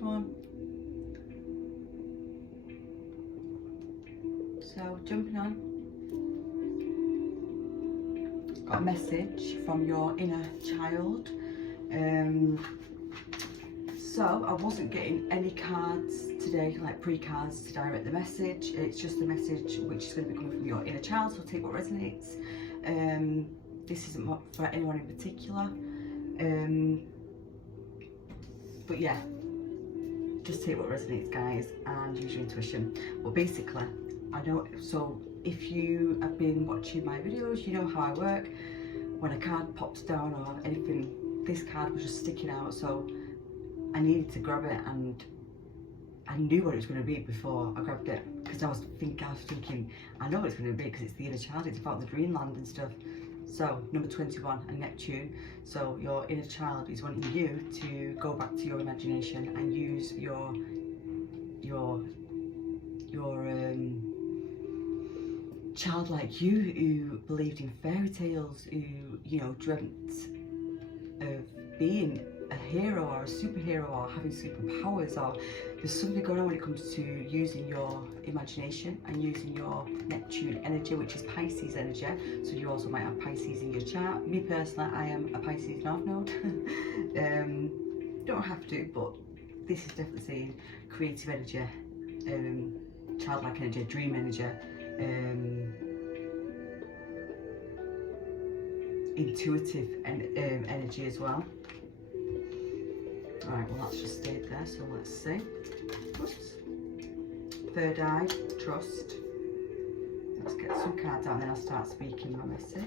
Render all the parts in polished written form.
come on. So, jumping on. Got a message from your inner child. So I wasn't getting any cards today, like pre-cards to direct the message. It's just a message which is going to be coming from your inner child, so take what resonates. This isn't for anyone in particular. But yeah, just take what resonates, guys, and use your intuition. But basically, I know, so if you have been watching my videos, you know how I work. When a card pops down or anything, this card was just sticking out, so I needed to grab it, and I knew what it was going to be before I grabbed it, because I was thinking, I know what it's going to be because it's the inner child, it's about the dreamland and stuff. So number 21, a Neptune. So your inner child is wanting you to go back to your imagination and use your childlike you who believed in fairy tales, who, you know, dreamt of being a hero or a superhero or having superpowers, or there's something going on when it comes to using your imagination and using your Neptune energy, which is Pisces energy. So you also might have Pisces in your chart. Me personally, I am a Pisces North Node. Don't have to, but this is definitely saying creative energy, childlike energy, dream energy, intuitive energy as well. Right, well that's just stayed there, so let's see. Oops. Third eye, trust. Let's get some cards out and then I'll start speaking my message.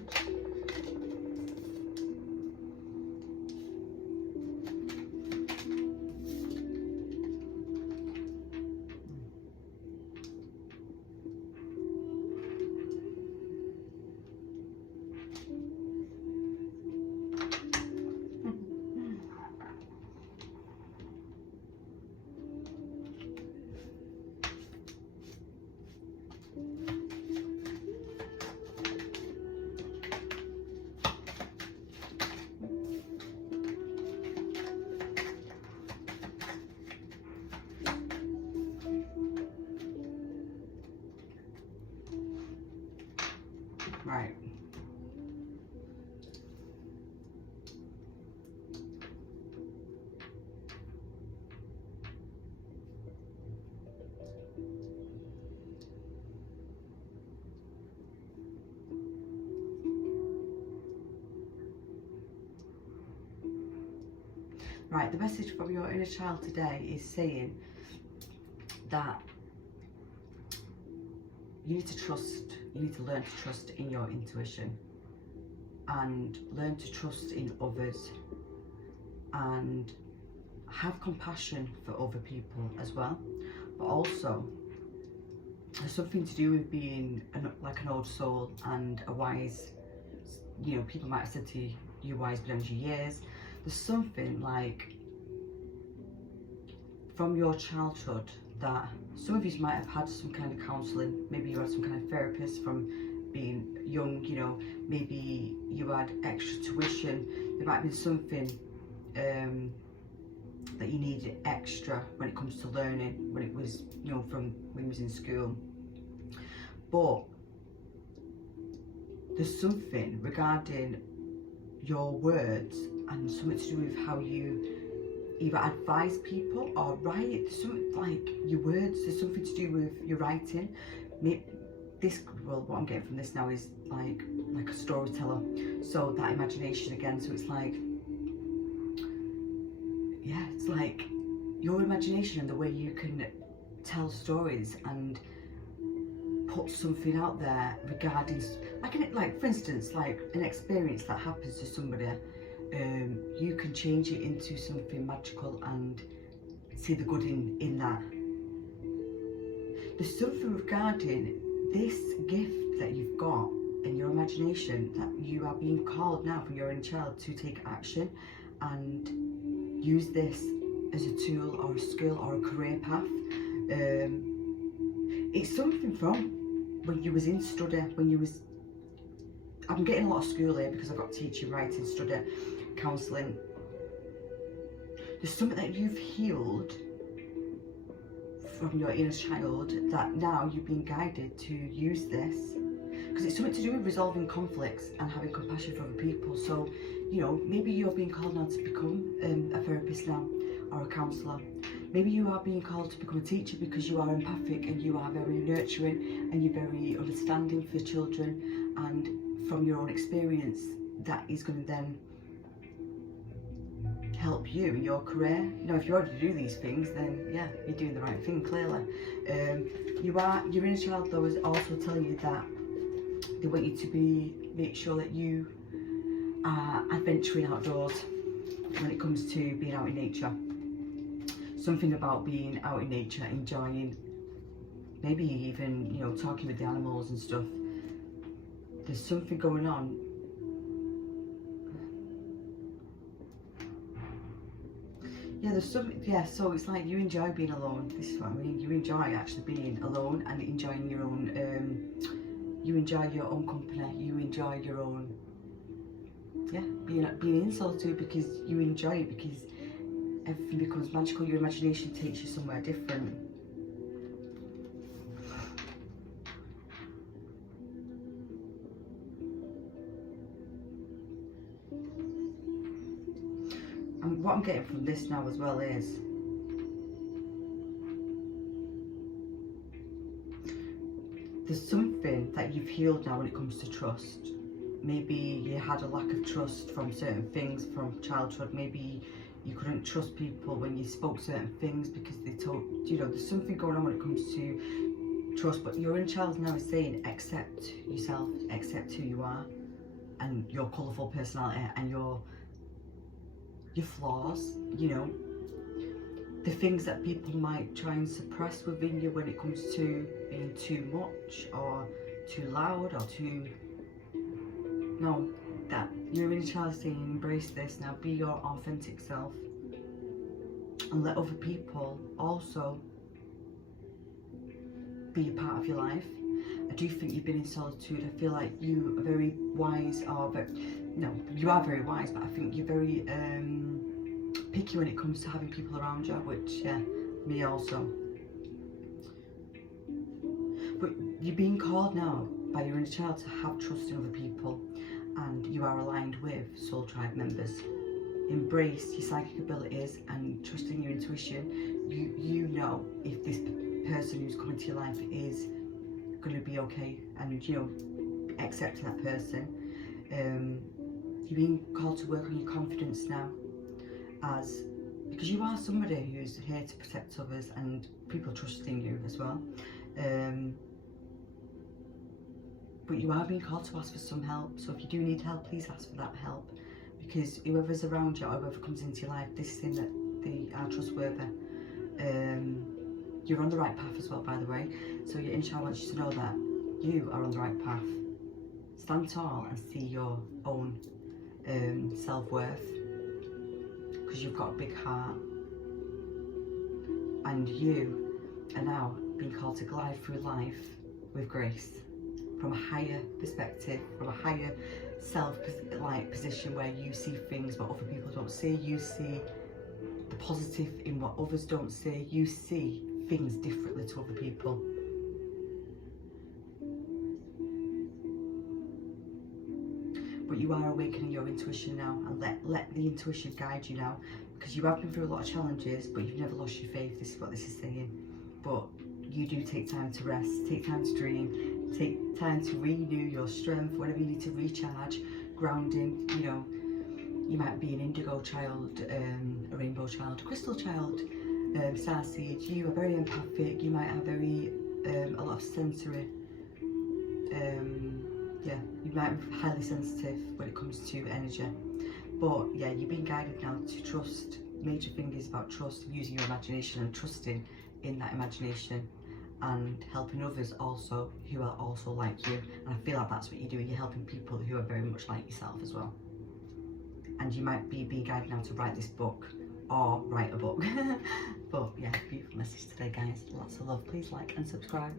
Right. Right, the message from your inner child today is saying that you need to trust, you need to learn to trust in your intuition and learn to trust in others and have compassion for other people as well. But also, there's something to do with being like an old soul and a wise, you know, people might have said to you, you're wise beyond your years. There's something like from your childhood that some of you might have had some kind of counselling. Maybe you had some kind of therapist from being young, you know, maybe you had extra tuition. There might have been something that you needed extra when it comes to learning, when it was, you know, from when you was in school. But there's something regarding your words and something to do with how you either advise people or write. Something like your words, there's something to do with your writing. This, well, what I'm getting from this now is like a storyteller. So that imagination again, so it's like, yeah, it's like your imagination and the way you can tell stories and put something out there regarding, like for instance, like an experience that happens to somebody. You can change it into something magical and see the good in that. There's something regarding this gift that you've got in your imagination that you are being called now from your inner child to take action and use this as a tool or a skill or a career path. It's something from when you was in study, when you was, I'm getting a lot of school here because I've got teaching, writing, study, counselling. There's something that you've healed from your inner child that now you've been guided to use this, because it's something to do with resolving conflicts and having compassion for other people. So, you know, maybe you're being called now to become a therapist now, or a counsellor. Maybe you are being called to become a teacher because you are empathic and you are very nurturing and you're very understanding for your children, and from your own experience that is going to then help you in your career. You know, if you already do these things, then yeah, you're doing the right thing, clearly. Your inner child though is also telling you that they want you to make sure that you are adventuring outdoors when it comes to being out in nature. Something about being out in nature, enjoying, maybe even, you know, talking with the animals and stuff. There's something going on. Yeah, there's something, yeah, so it's like you enjoy being alone. This is what I mean. You enjoy actually being alone and enjoying your own, you enjoy your own company. You enjoy your own, yeah, being in solitude, because you enjoy it, because everything becomes magical. Your imagination takes you somewhere different. And what I'm getting from this now as well is there's something that you've healed now when it comes to trust. Maybe you had a lack of trust from certain things from childhood. Maybe you couldn't trust people when you spoke certain things because they told you know, there's something going on when it comes to trust. But your inner child now is saying accept yourself, accept who you are and your colourful personality and your flaws, you know, the things that people might try and suppress within you when it comes to being too much or too loud or too, no, that your inner child is saying embrace this now, be your authentic self and let other people also be a part of your life. I do think you've been in solitude. I feel like you are very wise, or very, no, you are very wise, but I think you're very picky when it comes to having people around you, which, yeah, me also. But you're being called now by your inner child to have trust in other people, and you are aligned with soul tribe members. Embrace your psychic abilities and trust in your intuition. You know if this person who's coming to your life is going to be okay, and you know, accept that person. You're being called to work on your confidence now, because you are somebody who's here to protect others and people trusting you as well. But you are being called to ask for some help. So if you do need help, please ask for that help, because whoever's around you or whoever comes into your life, this is saying that they are trustworthy. You're on the right path as well, by the way. So your inner child wants you to know that you are on the right path. Stand tall and see your own self-worth, because you've got a big heart, and you are now being called to glide through life with grace, from a higher perspective, from a higher self-like position where you see things what other people don't see. You see the positive in what others don't see. You see things differently to other people. But you are awakening your intuition now, and let the intuition guide you now, because you have been through a lot of challenges, but you've never lost your faith. This is what this is saying. But you do take time to rest, take time to dream, take time to renew your strength whenever you need to recharge, grounding. You know, you might be an indigo child, a rainbow child, a crystal child, starseed. You are very empathic. You might have a lot of sensory. Yeah, you might be highly sensitive when it comes to energy. But yeah, you're being guided now to trust. Major thing is about trust, using your imagination and trusting in that imagination, and helping others also who are also like you. And I feel like that's what you're doing. You're helping people who are very much like yourself as well. And you might be being guided now to write this book or write a book. But yeah, beautiful message today, guys. Lots of love. Please like and subscribe.